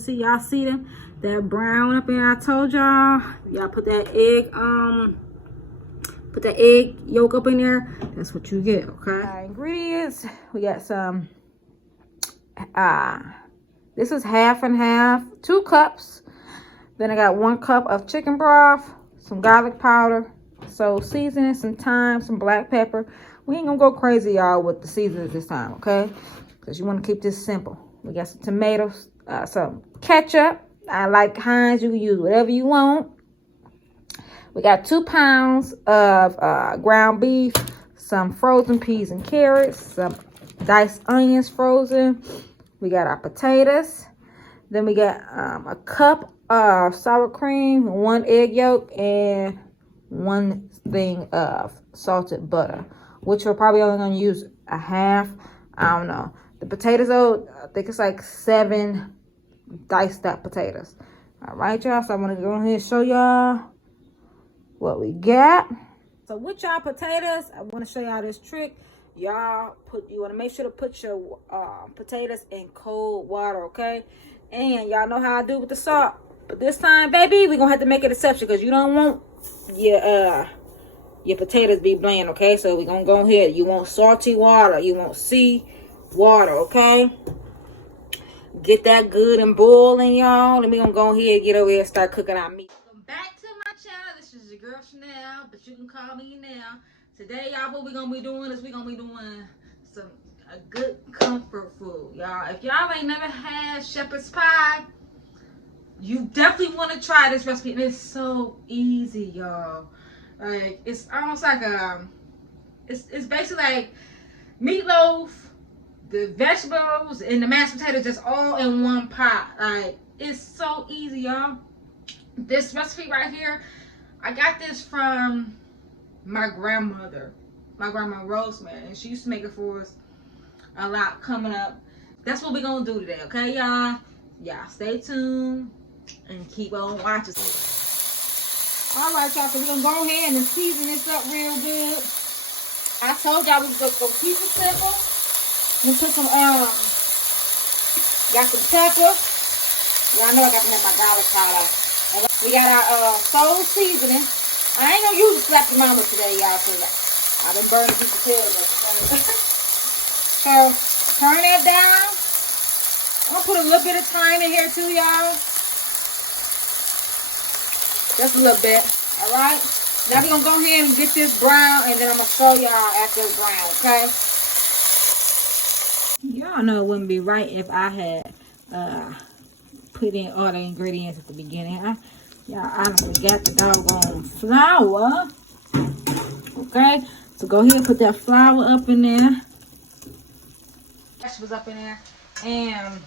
See, y'all see them? That brown up there, I told y'all. Y'all put that egg yolk up in there. That's what you get, okay? Our ingredients, we got some, this is half and half, 2 cups. Then I got 1 cup of chicken broth, some garlic powder, so seasoning, some thyme, some black pepper. We ain't gonna go crazy, y'all, with the seasonings this time, okay? Because you want to keep this simple. We got some tomatoes, some ketchup. I like Heinz. You can use whatever you want. We got 2 pounds of ground beef, some frozen peas and carrots, some diced onions frozen. We got our potatoes. Then we got a cup of sour cream, 1 egg yolk, and 1 thing of salted butter, which we're probably only going to use a half. I don't know. The potatoes, though, I think it's like 7 diced up potatoes. All right, y'all. So I'm going to go ahead and show y'all what we got. So with y'all potatoes, I want to show y'all this trick. Y'all you want to make sure to put your potatoes in cold water, okay? And y'all know how I do with the salt. But this time, baby, we're going to have to make an exception because you don't want your potatoes be bland, okay? So we're going to go ahead. You want salty water. You want sea water, okay? Get that good and boiling, y'all. And we're going to go ahead and get over here and start cooking our meat. Welcome back to my channel. This is your girl Chanel, but you can call me now. Today, y'all, what we're going to be doing is we're going to be doing a good comfort food, y'all. If y'all ain't never had shepherd's pie, you definitely want to try this recipe. And it's so easy, y'all. Like, it's almost like it's basically like meatloaf, the vegetables, and the mashed potatoes just all in one pot. Like, it's so easy, y'all. This recipe right here, I got this from my grandmother, my grandma Rosemary, and she used to make it for us a lot coming up. That's what we're gonna do today, okay, y'all? Y'all stay tuned and keep on watching. All right, y'all, so we're gonna go ahead and season this up real good. I told y'all we was gonna keep it simple. We put some got some pepper. Y'all know I got to have my garlic powder. And we got our soul seasoning. I ain't gonna use slap your mama today, y'all, because I've been burning people's tails. So turn that down. I'm gonna put a little bit of thyme in here too, y'all. Just a little bit. All right. Now we're gonna go ahead and get this brown, and then I'm gonna show y'all after it's brown. Okay. Y'all know it wouldn't be right if I had put in all the ingredients at the beginning. I don't forget the doggone flour. Okay, so go ahead and put that flour up in there. Vegetables up in there, and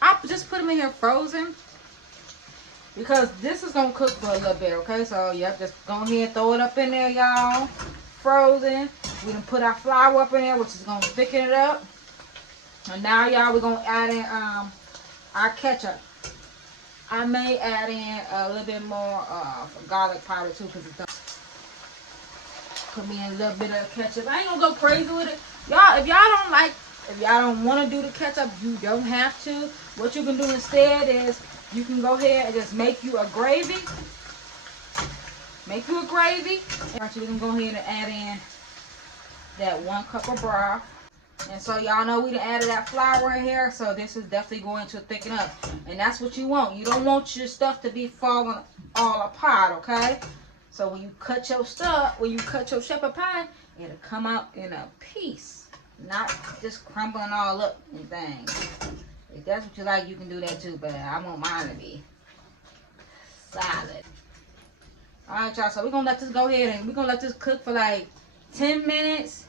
I just put them in here frozen because this is gonna cook for a little bit. Okay, so yep, just go ahead and throw it up in there, y'all. Frozen. We done put our flour up in there, which is gonna thicken it up. And now, y'all, we're gonna add in our ketchup. I may add in a little bit more garlic powder too, because it's put me in a little bit of ketchup. I ain't gonna go crazy with it, y'all. If y'all don't want to do the ketchup, you don't have to. What you can do instead is you can go ahead and just make you a gravy. And we're gonna go ahead and add in that 1 cup of broth. And so y'all know we done added that flour in here, so this is definitely going to thicken up. And that's what you want. You don't want your stuff to be falling all apart, okay? So when you cut your stuff, when you cut your shepherd pie, it'll come out in a piece, not just crumbling all up and things. If that's what you like, you can do that too, but I want mine to be solid. All right, y'all, so we're going to let this go ahead and we're going to let this cook for like 10 minutes.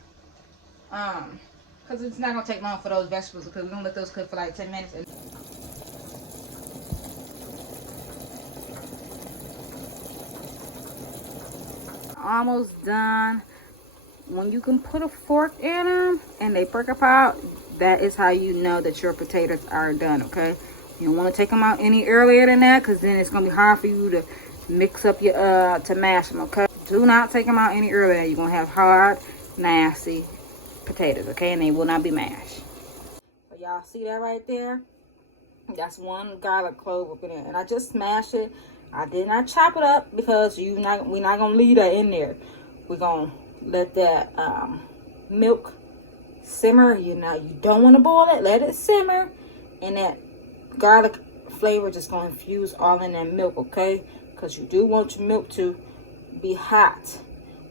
Because it's not going to take long for those vegetables, because we're going to let those cook for like 10 minutes. Almost done. When you can put a fork in them and they perk apart, that is how you know that your potatoes are done, okay? You don't want to take them out any earlier than that, because then it's going to be hard for you to mix up your, to mash them, okay? Do not take them out any earlier. You're going to have hard, nasty potatoes, okay? And they will not be mashed. So y'all see that right there? That's one garlic clove up in there. And I just smashed it. I did not chop it up because we're not gonna leave that in there. We're gonna let that milk simmer. You know, you don't want to boil it. Let it simmer, and that garlic flavor just gonna infuse all in that milk, okay? Because you do want your milk to be hot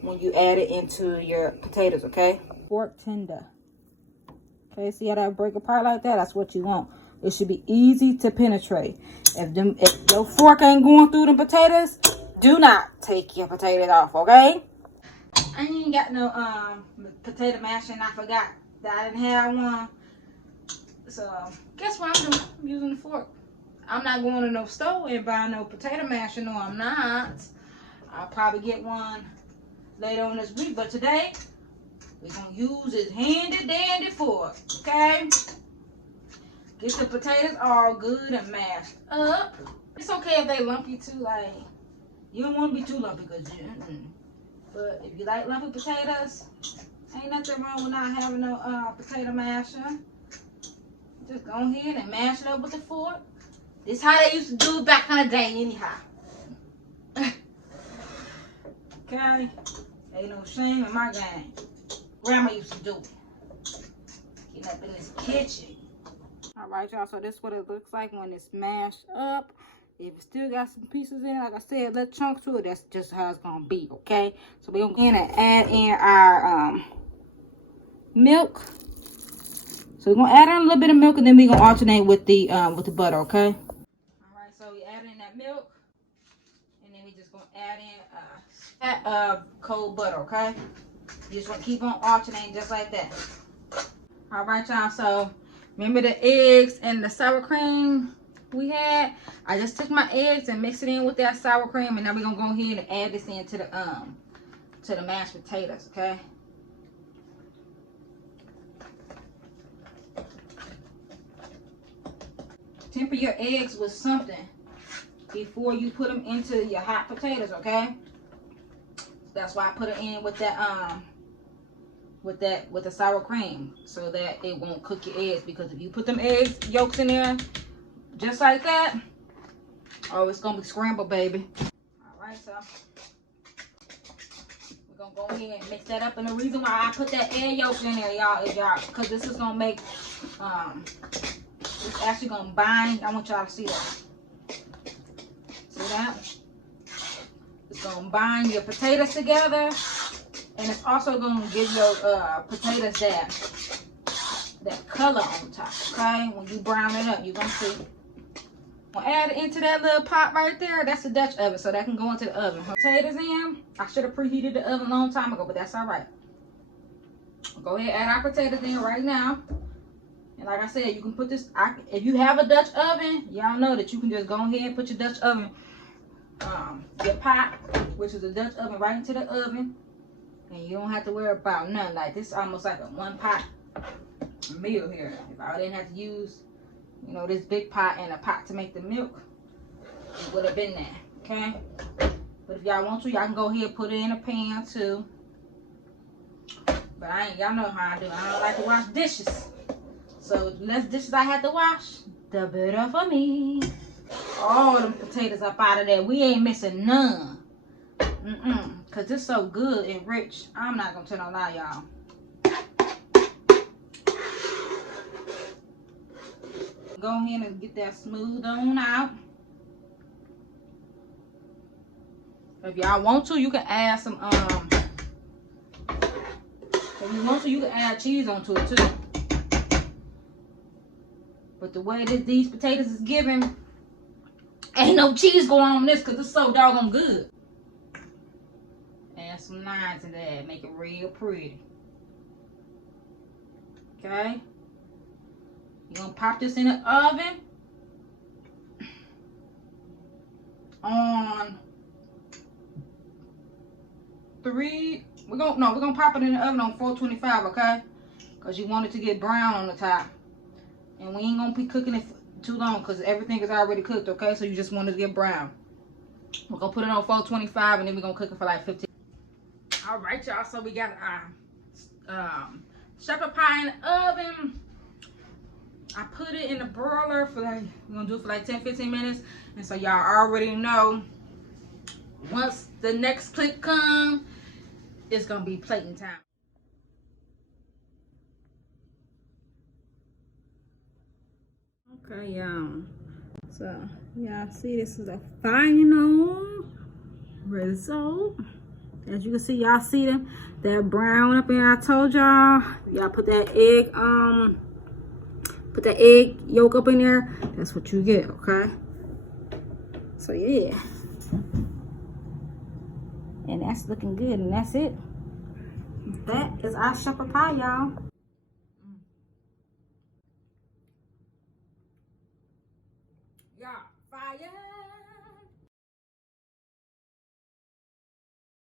when you add it into your potatoes, okay? Fork tender. Okay, see how that break apart like that? That's what you want. It should be easy to penetrate. If your fork ain't going through the potatoes, do not take your potatoes off, okay? I ain't got no potato masher, and I forgot that I didn't have one. So guess what I'm doing? I'm using the fork. I'm not going to no store and buy no potato masher. No, I'm not. I'll probably get one later on this week, but today we're gonna use this handy dandy fork, okay? Get the potatoes all good and mashed up. It's okay if they lumpy too, like, you don't want to be too lumpy, because but if you like lumpy potatoes, ain't nothing wrong with not having no potato masher. Just go ahead and mash it up with the fork. This is how they used to do it back in the day anyhow. Okay? Ain't no shame in my game. Grandma used to do it. Getting up in this kitchen. Alright, y'all, so this is what it looks like when it's mashed up. If it still got some pieces in it, like I said, little chunks to it, that's just how it's gonna be, okay? So we're gonna go in and add in our milk. So we're gonna add in a little bit of milk, and then we're gonna alternate with the butter, okay? Alright, so we add in that milk, and then we just gonna add in cold butter, okay? You just want to keep on alternating just like that. All right, y'all. So remember the eggs and the sour cream we had? I just took my eggs and mixed it in with that sour cream, and now we're gonna go ahead and add this into the mashed potatoes, okay? Temper your eggs with something before you put them into your hot potatoes, okay? That's why I put it in with that with the sour cream, so that it won't cook your eggs. Because if you put them eggs yolks in there just like that, oh, it's gonna be scrambled, baby. All right, so we're gonna go ahead and mix that up. And the reason why I put that egg yolk in there, y'all, is because this is gonna make it's actually gonna bind. I want y'all to see that. See that? It's gonna bind your potatoes together. And it's also going to give your potatoes that color on top, okay? When you brown it up, you're going to see. We'll add it into that little pot right there. That's the Dutch oven, so that can go into the oven. Potatoes in. I should have preheated the oven a long time ago, but that's all right. Go ahead and add our potatoes in right now. And like I said, you can put this, if you have a Dutch oven, y'all know that you can just go ahead and put your Dutch oven, your pot, which is a Dutch oven, right into the oven. And you don't have to worry about nothing. Like, this is almost like a one pot meal here. If I didn't have to use, you know, this big pot and a pot to make the milk, it would have been there, okay? But if y'all want to, y'all can go ahead and put it in a pan too. But y'all know how I do. I don't like to wash dishes. So the less dishes I have to wash, the better for me. All them potatoes up out of there. We ain't missing none. Cause it's so good and rich. I'm not gonna tell no lie, y'all. Go ahead and get that smooth on out. If y'all want to, you can add some if you want to, you can add cheese onto it too. But the way that these potatoes is giving, ain't no cheese going on this, because it's so doggone good. Add some lime to that, make it real pretty. Okay? You're going to pop this in the oven on we're gonna pop it in the oven on 425, okay? Because you want it to get brown on the top. And we ain't gonna be cooking it too long because everything is already cooked, okay? So you just want it to get brown. We're gonna put it on 425 and then we're gonna cook it for like 15. All right, y'all, so we got our shepherd pie in the oven. I put it in the broiler for like, we're gonna do it for like 10-15 minutes. And so y'all already know, once the next clip come, it's gonna be plating time. Okay, y'all. So y'all see, this is a final result. As you can see, y'all see them, that brown up in there. I told y'all, y'all put that egg yolk up in there. That's what you get, okay? So yeah, and that's looking good, and that's it. That is our shepherd pie, y'all. Y'all, fire.